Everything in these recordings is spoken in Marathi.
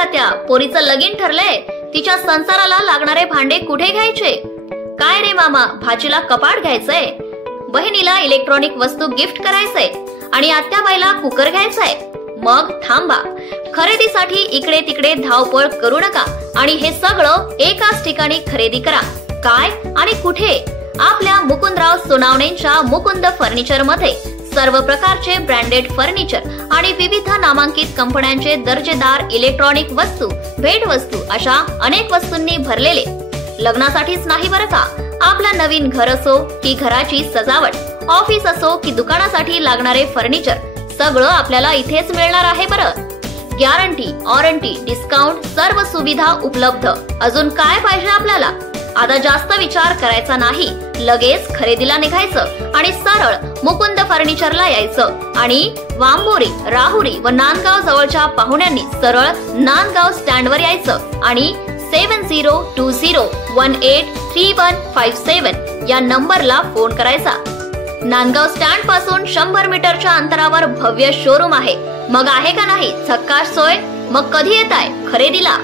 तात्या, पोरीचं लगीन ठरलंय, तिच्या संसाराला लागणारे भांडे कुठे घ्यायचे? काय रे मामा, भाचीला कपाट घ्यायचंय, बहिणीला इलेक्ट्रॉनिक वस्तू गिफ्ट करायचंय आणि आत्याबाईला कुकर घ्यायचंय. मग थांबा, खरेदीसाठी इकडे तिकडे धावपळ करू नका आणि हे सगळं एकाच ठिकाणी खरेदी करा. काय आणि कुठे? आपल्या मुकुंदराव सोनावणेंच्या मुकुंद फर्निचर मध्ये सर्व प्रकारचे ब्रँडेड फर्निचर आणि विविध नामांकित कंपन्यांचे दर्जेदार इलेक्ट्रॉनिक वस्तू, भेटवस्तू अशा अनेक वस्तूंनी भरलेले. लग्नासाठीच नाही बरं का, आपलं नवीन घर असो की घराची सजावट, ऑफिस असो की दुकानासाठी लागणारे फर्निचर, सगळं आपल्याला इथेच मिळणार आहे बरं. गॅरंटी, वॉरंटी, डिस्काउंट, सर्व सुविधा उपलब्ध. अजून काय पाहिजे आपल्याला? आता जास्त विचार करायचा नाही, लगेच खरेदीला निघायचं आणि सरळ मुकुंद फर्निचरला यायचं आणि वांबोरी, राहुरी व नांदगाव जवळच्या पाहुण्यांनी सरळ नांदगाव स्टँडवर यायचं आणि 7020183157 या नंबरला फोन करायचा. नांदगाव स्टँड पासून 100 मीटरच्या अंतरावर भव्य शोरूम आहे. मग आहे का नाही झक्कास सोय? मग कधी येताय खरेदीला?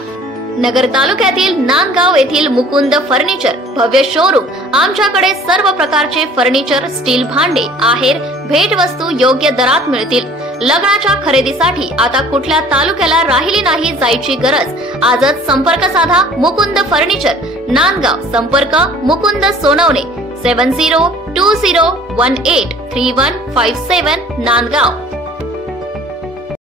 नगर तालुक्यातील नांदगाव येथील मुकुंद फर्निचर भव्य शोरूम. आमच्याकडे सर्व प्रकारचे फर्निचर, स्टील भांडे, आहेर, भेटवस्तू योग्य दरात मिळतील. लग्नाच्या खरेदीसाठी आता कुठल्या तालुक्याला राहिली नाही जायची गरज. आजच संपर्क साधा. मुकुंद फर्निचर, नांदगाव. संपर्क मुकुंद सोनवणे, 7020183157 नांदगाव.